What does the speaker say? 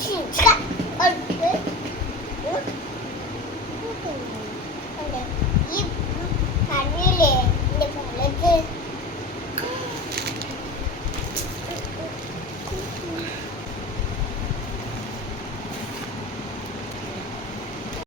ഈ കണ്ണില്ലേ